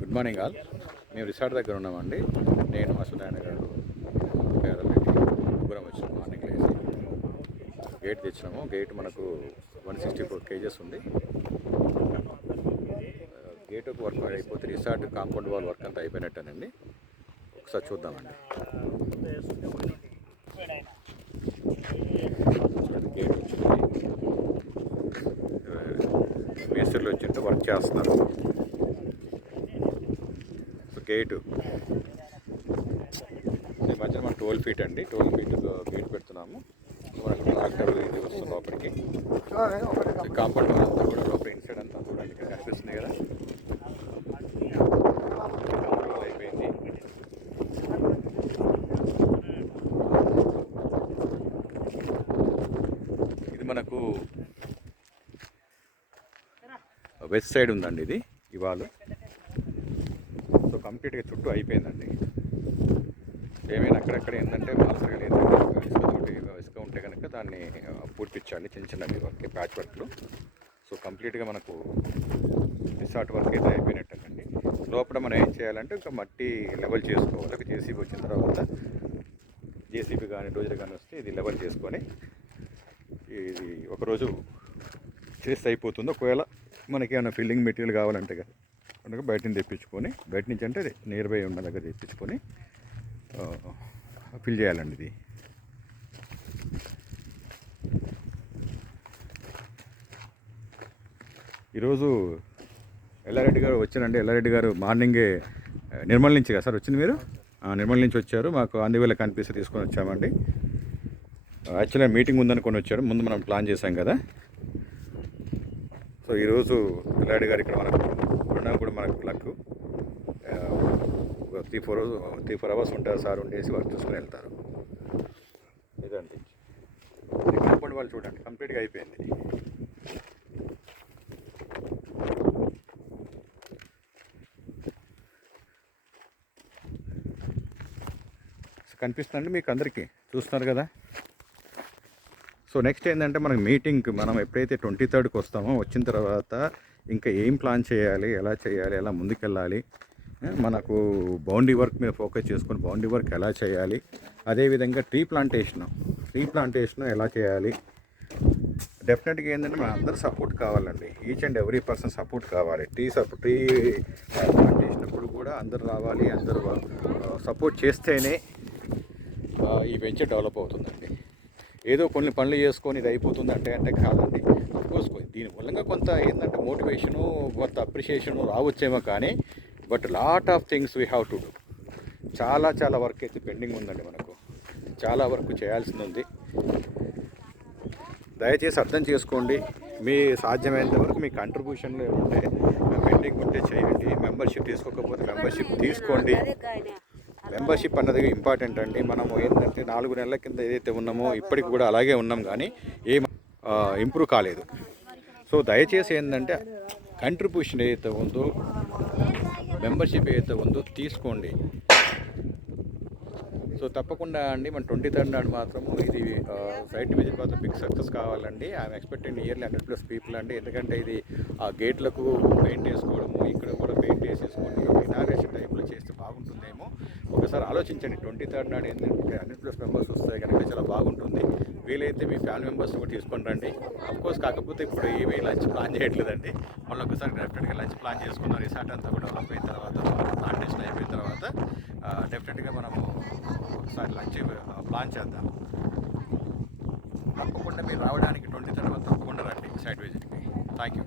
Good morning all. మేము resort దగ్గర ఉన్నామండి. నేను అసలైన గారు పేరెడ్డి ముగ్గురం వచ్చినాము. మార్నింగ్ లేసి గేట్ తెచ్చినాము. గేట్ మనకు 164 kgs ఉంది. గేట్ ఒక వర్క్ అయిపోతే రిసార్ట్ కాంపౌండ్ వాల్ వర్క్ అంతా అయిపోయినట్టేనండి. ఒకసారి చూద్దామండి. గేట్ వచ్చింది, మేస్త్రీలు వచ్చింటే వర్క్ చేస్తున్నారు. గేటు ఈ మధ్యన మనం 12 feet అండి. 12 feet గేట్ పెడుతున్నాము. మనకు ట్రాక్టర్ ఇది వస్తుంది లోపలికి. కాంపౌండ్ వాల్ అంతా కూడా లోపల ఇన్సైడ్ అంతా చూడండి, ఇక్కడ కనిపిస్తుంది కదా. కాంపౌండ్ వాల్ అయిపోయింది. ఇది మనకు వెస్ట్ సైడ్ ఉందండి. ఇది ఇవాళ సో కంప్లీట్గా చుట్టూ అయిపోయిందండి. ఏమైనా అక్కడక్కడ ఏంటంటే మాల్సగా ఏంటంటే ఇసుక ఉంటే కనుక దాన్ని పూర్తించాలి. చిన్న చిన్న వర్క్, ప్యాచ్ వర్క్లు. సో కంప్లీట్గా మనకు రిసార్ట్ వర్క్ అయితే అయిపోయినట్టండి. లోపల మనం ఏం చేయాలంటే ఇంకా మట్టి లెవెల్ చేసుకోవాలి. జేసీబీ వచ్చిన తర్వాత జేసీబీ కానీ డోజర్ కానీ వస్తే ఇది లెవెల్ చేసుకొని ఇది ఒకరోజు చేస్తే అయిపోతుంది. ఒకవేళ మనకి ఏమైనా ఫిల్లింగ్ మెటీరియల్ కావాలంటే కదా కనుక బయట నుంచి తెప్పించుకొని, బయట నుంచి అంటే నియర్ బై ఉన్న దగ్గర తెప్పించుకొని ఫిల్ చేయాలండి. ఇది ఈరోజు ఎల్లారెడ్డి గారు వచ్చారండి. ఎల్లారెడ్డి గారు మార్నింగే నిర్మల్ నుంచి కదా సార్ వచ్చింది మీరు? నిర్మల్ నుంచి వచ్చారు. మాకు అందువేళ కనిపిస్తే తీసుకొని వచ్చామండి. యాక్చువల్గా మీటింగ్ ఉందనుకొని వచ్చారు. ముందు మనం ప్లాన్ చేసాం కదా. సో ఈరోజు ఎల్లారెడ్డి గారు ఇక్కడ మనకు ఉండడం కూడా మనకు లక్. 3-4 hours ఉంటారు సార్. ఉండేసి వర్క్ చూసుకొని వెళ్తారు. ఇదండి కాంపౌండ్ వాళ్ళు చూడండి కంప్లీట్గా అయిపోయింది. కనిపిస్తుందండి మీకు అందరికీ, చూస్తున్నారు కదా. సో నెక్స్ట్ ఏంటంటే మనకు మీటింగ్ మనం ఎప్పుడైతే 23rd వస్తామో, వచ్చిన తర్వాత ఇంకా ఏం ప్లాన్ చేయాలి, ఎలా చేయాలి, ఎలా ముందుకెళ్ళాలి, మనకు బౌండరీ వర్క్ మీద ఫోకస్ చేసుకొని బౌండరీ వర్క్ ఎలా చేయాలి, అదేవిధంగా ట్రీ ప్లాంటేషన్ ఎలా చేయాలి. డెఫినెట్గా ఏంటంటే మన అందరూ సపోర్ట్ కావాలండి. Each and every person support కావాలి. ట్రీ ప్లాంటేషన్ అప్పుడు కూడా అందరు రావాలి. అందరూ సపోర్ట్ చేస్తేనే ఈ వెంచర్ డెవలప్ అవుతుందండి. ఏదో కొన్ని పనులు చేసుకొని ఇది అయిపోతుంది అంటే కాదండి. అఫ్కోర్స్ దీని మూలంగా కొంత ఏంటంటే మోటివేషను, కొంత అప్రిషియేషను రావచ్చేమో, కానీ but lot of things we have to do. చాలా వర్క్ అయితే పెండింగ్ ఉందండి. మనకు చాలా వర్క్ చేయాల్సింది ఉంది. దయచేసి అర్థం చేసుకోండి. మీ సాధ్యమైనంత వరకు మీ కంట్రిబ్యూషన్లు ఉంటే పెండింగ్ ఉంటే చేయండి. మెంబర్షిప్ తీసుకోకపోతే మెంబర్షిప్ తీసుకోండి. మెంబర్షిప్ అన్నది ఇంపార్టెంట్ అండి. మనము ఏంటంటే 4 నెలల కింద ఏదైతే ఉన్నామో ఇప్పటికి కూడా అలాగే ఉన్నాం, కానీ ఏం ఇంప్రూవ్ కాలేదు. సో దయచేసి ఏంటంటే కంట్రిబ్యూషన్ ఏదైతే ఉందో, మెంబర్షిప్ ఏదైతే ఉందో తీసుకోండి. సో తప్పకుండా అండి మన 23rd నాడు మాత్రము ఇది సైట్ విజిట్ మాత్రం బిగ్ సక్సెస్ కావాలండి. ఐఎమ్ ఎక్స్పెక్టింగ్ నియర్లీ 100+ పీపుల్ అండి. ఎందుకంటే ఇది ఆ గేట్లకు పెయింట్ వేసుకోవడము, ఇక్కడ కూడా పెయింట్ వేసేసుకొని ఇనాగ్రేషన్ టైప్లో చేస్తే బాగుంటుందేమో. ఒకసారి ఆలోచించండి. 23rd నాడు ఏంటంటే 100+ మెంబర్స్ వస్తాయి కనుక చాలా బాగుంటుంది. వీలైతే మీ ఫ్యామిలీ మెంబర్స్ కూడా తీసుకొని రండి. అఫ్కోర్స్ కాకపోతే ఇప్పుడు ఏమీ లంచ్ ప్లాన్ చేయట్లేదండి. మళ్ళీ ఒకసారి డెఫినెట్గా లంచ్ ప్లాన్ చేసుకున్నాం. రిసార్ట్ అంతా కూడా డెవలప్ అయిన తర్వాత, ప్లాంటేషన్ అయిపోయిన తర్వాత డెఫినెట్గా మనము ఒకసారి లంచ్ ప్లాన్ చేద్దాం. తప్పకుండా మీరు రావడానికి 23rd తప్పకుండా రండి సైట్ విజిట్కి. Thank you.